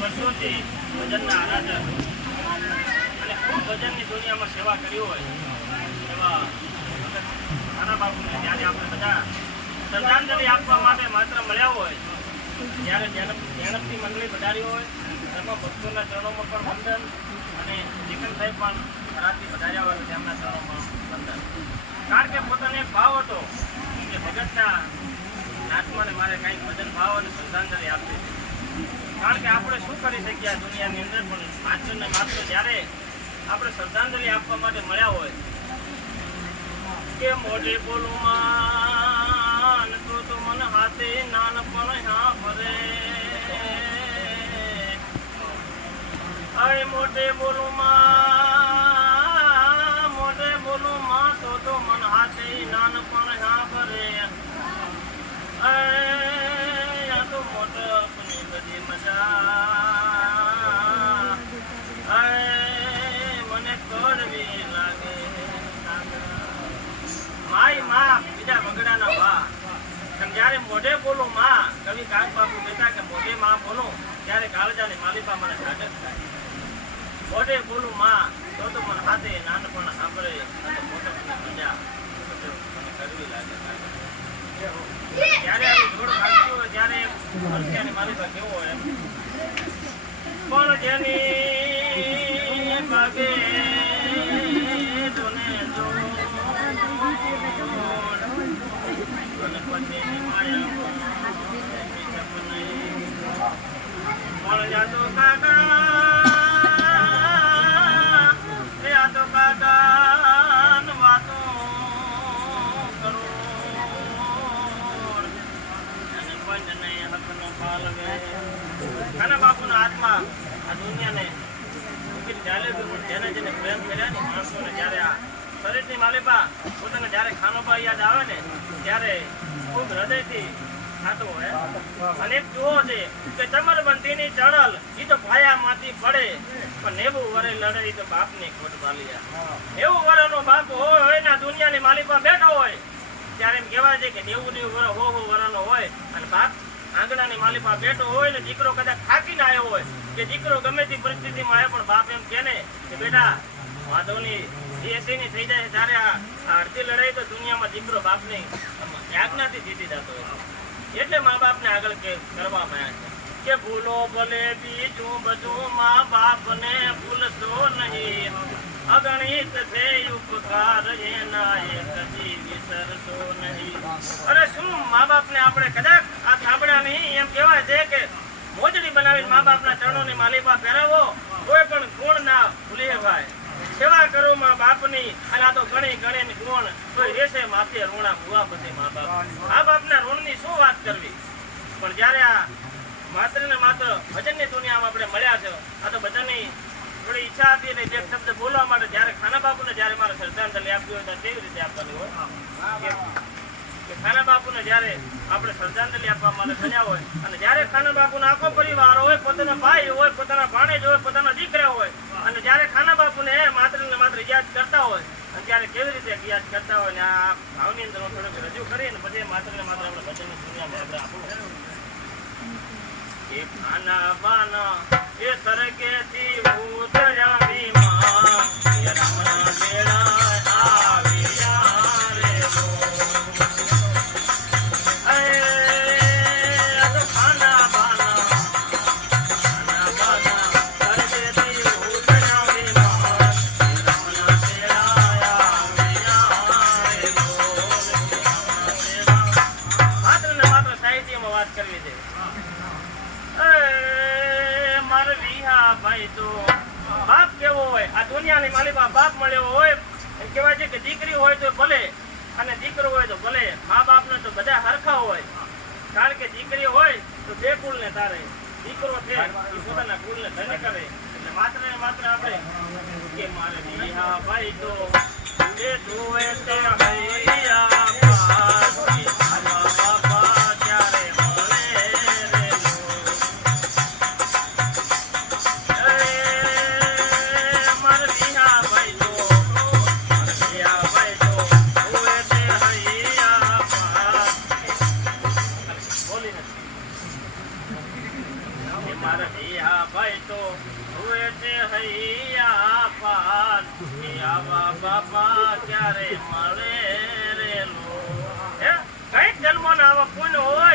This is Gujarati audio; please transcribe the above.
વર્ષોથી ભજનના આરાધક અને ખૂબ ભજનની દુનિયામાં સેવા કરી હોય એવા નાના બાપુને જ્યારે આપણે બધા શ્રદ્ધાંજલિ આપવા માટે માત્ર મળ્યા હોય જ્યારે જૈનપની મંડળી વધારી હોય એમાં ભક્તોના ચરણોમાં પણ વંદન અને જીકન સાહેબ પણ રાતથી વધાર્યા હોય તેમના ચરણોમાં વંદન. કારણ કે પોતાને એક ભાવ હતો કે ભગતના નાચમાં મારે કાંઈક ભજન ભાવ અને શ્રદ્ધાંજલિ આપવી. કારણ કે આપણે શું કરી શકીએ દુનિયાની અંદર પણ માત્ર ને માત્ર જ્યારે આપણે શ્રદ્ધાંજલિ આપવા માટે મળ્યા હોય કે મોઢે બોલું તો તો મન હાથે નાનપણ હા ભરે. અરે મોઢે બોલું મોઢે બોલું તો તો મન હાથે નાનપણ હા ભરે. અરે જ્યારે મોઢે બોલો માં, કવિ કાગ બાપુ કહેતા કે મોઢે માં બોલો, ત્યારે કાળજાની માલિકા મને જાગત થાય. મોઢે બોલું માં, તો તો મને હાથે નાનપણ સાંભળે, તો મજા કડવી લાગે જ્યારે જોડ ખાતું હોય, ત્યારે મરસિયાની માલિકા કેવો હોય પણ જેની ભાગે કાના બાપુના હાથમાં આ દુનિયાને જેને જેને પ્રેમ કર્યા ને માણસોને જ્યારે આ શરીરની માલિપા પોતાને જ્યારે ખાનોબા યાદ આવે ને, ત્યારે ખૂબ હૃદયથી થતું હોય. અને જુઓ છે કે ચમરબંધીની ચડલ એ તો ભાયામાંથી પડે, પણ નેવું વરે લડે ઈ તો બાપની ખોટ પાલિયા નેવું વરનો બાપ હોય હોય ને દુનિયાની માલિપા બેઠો હોય, ત્યારે એમ કહેવાય છે કે નેવું નેવું વર હો હો વરનો હોય. અને બાપ આંગણાની માલિપા બેઠો હોય ને દીકરો કદાચ થાકીને આવ્યો હોય, કે દીકરો ગમે તે પરિસ્થિતિમાં આવે પણ બાપ એમ કહે ને કે બેટા એટલે મા બાપને આગળ કરવામાં આવ્યા કે ભૂલો ભલે બીજું બધું મા બાપને ભૂલશો નહીં. અગણિત ઉપકાર, એના એ કદી વિસરશો નહીં. અરે શું મા બાપને આપણે કદાચ આ થાંભળ્યા નહીં? એમ કહેવાય છે કે મોજડી બનાવી મા બાપના ચરણોની માલિકા પહેરાવો કોઈ પણ ગુણ ના ભૂલીએ ભાઈ. સેવા કરો મા બાપની. અને આ તો ગણી ગણી. ગુણ કોઈ રેસે માથે ઋણા, ભૂવા પછી મા બાપ. આ બાપના ઋણની શું વાત કરવી? પણ જ્યારે આ માત્ર ને માત્ર ભજનની દુનિયામાં આપણે મળ્યા છે, આ તો બધાની થોડી ઈચ્છા હતી ને જે શબ્દ બોલવા માટે જ્યારે ખાના બાપુને જ્યારે મારે શ્રદ્ધાંજલિ આપવી હોય તો કેવી રીતે આપવાની હોય? ખાના બાપુને જ્યારે આપણે શ્રદ્ધાંજલિ આપવા માટે મળ્યા હોય, અને જ્યારે ખાના બાપુનો આખો પરિવાર હોય, પોતાના ભાઈ હોય, પોતાના ભાણેજ હોય, પોતાના દીકરા હોય અને જ્યારે ખાના બાપુને માત્ર ને માત્ર યાદ કરતા હોય, અને ત્યારે કેવી રીતે યાદ કરતા હોય ને આ ભાવની અંદર થોડોક રજૂ કરીને પછી માત્ર ને માત્ર આપણે ભજનની દુનિયામાં આપણે આપણું એ ખાના બાના, એ સરગેથી ઉતર્યા બાપ કેવો હોય? આ દુનિયાની માલિકમાં બાપ મળ્યો હોય એમ કહેવાય છે કે દીકરી હોય તો ભલે, અને દીકરો હોય તો ભલે. મા બાપને તો બધા હરખા હોય. કારણ કે દીકરી હોય તો બે કુળને તારે. દીકરો છે, એ પોતાના કુળને ધન્ય કરે. એટલે માત્ર ને માત્ર આપણે કે મારે. ભાઈ, તો એ તે બાપા ક્યારે મળે રે લો? કઈ જન્મ ના આવે કોઈને હોય?